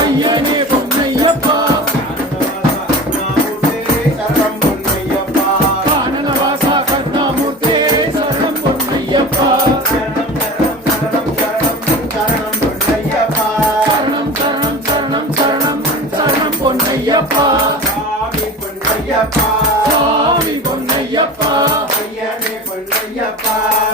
ஐயனே பொன்னையப்பா கானனவாசா கருணாமூர்த்தே சரணம் பொன்னையப்பா சரணம் சரணம் சரணம் சரணம் சரணம் பொன்னையப்பா சுவாமி பொன்னையப்பா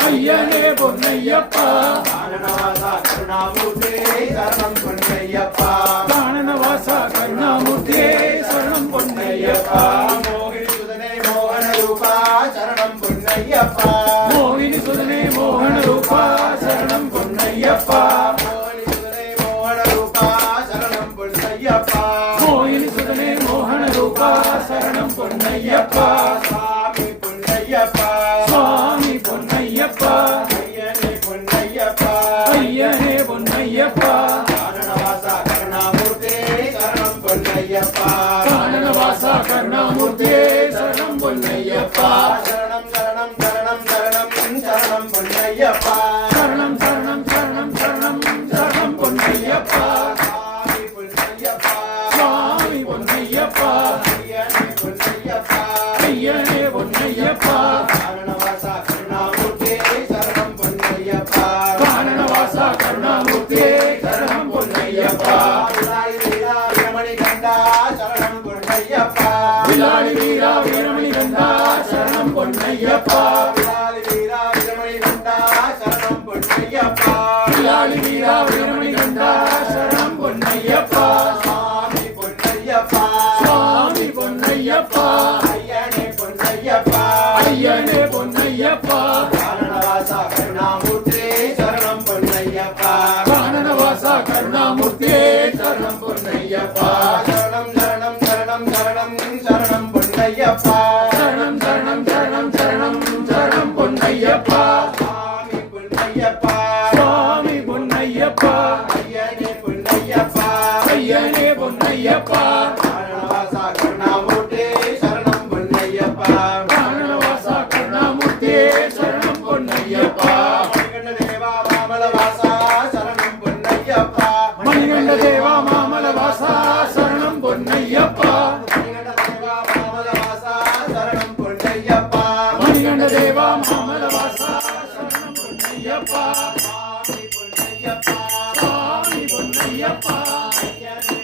ஐயனே பொன்னையப்பா கானனவாசா கருணாமூர்த்தே சரணம் பொன்னையப்பா கானனவாசா கருணாமூர்த்தே சரணம் பொன்னையப்பா மோகினி சுதனே மோகன ரூபா சரணம் பொன்னையப்பா மோகினி சுதனே மோகன ரூபா சரணம் பொன்னையப்பா மோகினி சுதனே மோகன ரூபா சரணம் பொன்னையப்பா மோகினி சுதனே மோகன ரூபா சரணம் பொன்னையப்பா சுவாமி பொன்னையப்பா சுவாமி பொன்னையப்பா ஐயனே பொன்னையப்பா ஐயனே பொன்னையப்பா கானனவாசா கருணாமூர்த்தே சரணம் பொன்னையப்பா கானனவாசா கருணாமூர்த்தே சரணம் பொன்னையப்பா சரணம் சரணம் சரணம் சரணம் சரணம் பொன்னையப்பா சரணம் சரணம் சரணம் சரணம் சரணம் பொன்னையப்பா சுவாமி பொன்னையப்பா சுவாமி பொன்னையப்பா ஐயனே பொன்னையப்பா ஐயனே பொன்னையப்பா கானனவாசா கருணாமூர்த்தே சரணம் பொன்னையப்பா கானனவாசா கருணாமூர்த்தே சரணம் பொன்னையப்பா விலாய் வீரா வீரமணி கண்டா சரணம் பொன்னையப்பா விலாடி வீரா வீரமணி கண்டா சரணம் பொன்னையப்பா விலாய் வீரா வீரமணி கண்டா சரணம் பொன்னையப்பா விலாடி வீரா வீரமணி கண்டா சரணம் பொன்னையப்பா சுவாமி பொன்னையப்பா சுவாமி பொன்னையப்பா ஐயனே பொன்னையப்பா ஐயனே பொன்னையப்பா கானனவாசா கருணாமூர்த்தே சரணம் பொன்னையப்பா கானனவாசா கருணாமூர்த்தே சரணம் பொன்னையப்பா சரணம் சரணம் சரணம் சரணம் சரணம் பொன்னையப்பா சரணம் சரணம் சரணம் சரணம் சரணம் பொன்னையப்பா சுவாமி பொன்னையப்பா சுவாமி பொன்னையப்பா ஐயனே பொன்னையப்பா ஐயனே பொன்னையப்பா கானனவாசா கருணாமூர்த்தே சரணம் பொன்னையப்பா கானனவாசா கருணாமூர்த்தே சரணம் பொன்னையப்பா மணிகண்ட தேவா மாமலவாசா சரணம் பொன்னையப்பா மணிகண்ட தேவா மாமலவாசா சரணம் பொன்னையப்பா மணிகண்ட தேவா மாமலவாசா சரணம் பொன்னையப்பா மணிகண்ட தேவா மாமலவாசா சரணம் பொன்னையப்பா சுவாமி பொன்னையப்பா சுவாமி பொன்னையப்பா ஐயனே